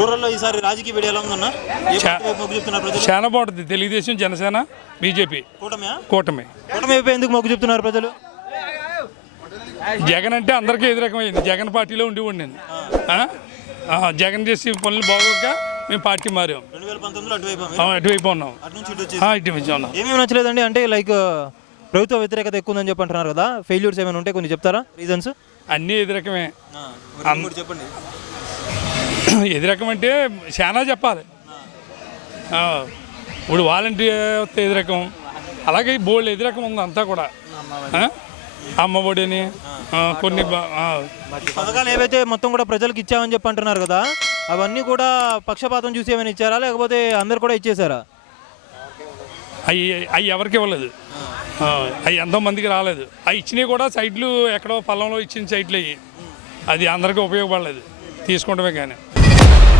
రూరల్లో ఈసారి రాజకీయ వేడి ఎలా ఉందన్న? మొగ్గు చెప్తున్నారు ప్రజలు? చాలా బాగుంటుంది. తెలుగుదేశం, జనసేన, బీజేపీ కూటమి. వైపు ఎందుకు మొగ్గు చెప్తున్నారు ప్రజలు? జగన్ అంటే అందరికీ ఎదురకమైంది. జగన్ పార్టీలో ఉండి నేను జగన్ చేసి పనులు బాగోక మేము పార్టీ మారాం. 2019లో అటువైపు ఉన్నాం. ఇటు ఉన్నాం. ఏమేమి నచ్చలేదండి? అంటే లైక్ ప్రభుత్వ వ్యతిరేకత ఎక్కువ ఉందని చెప్పి అంటున్నారు కదా, ఫెయిల్యూర్స్ ఏమైనా ఉంటే కొన్ని చెప్తారా రీజన్స్? అన్నీ ఎదురకమే. చెప్పండి. ఎదురకం అంటే చాలా చెప్పాలి. ఇప్పుడు వాలంటీర్ ఎదురకం, అలాగే బోల్డ్ ఎదురకం ఉంది అంతా కూడా. అమ్మఒడి అని కొన్ని పథకాలు ఏవైతే మొత్తం కూడా ప్రజలకు ఇచ్చామని చెప్పి అంటున్నారు కదా, అవన్నీ కూడా పక్షపాతం చూసి ఏమైనా ఇచ్చారా లేకపోతే అందరు కూడా ఇచ్చేసారా? అవి ఎవరికి ఇవ్వలేదు. అవి ఎంతోమందికి రాలేదు. అవి ఇచ్చినవి కూడా సైట్లు ఎక్కడో పొలంలో ఇచ్చిన సైట్లు అయ్యి, అది అందరికీ ఉపయోగపడలేదు, తీసుకుంటమే కానీ.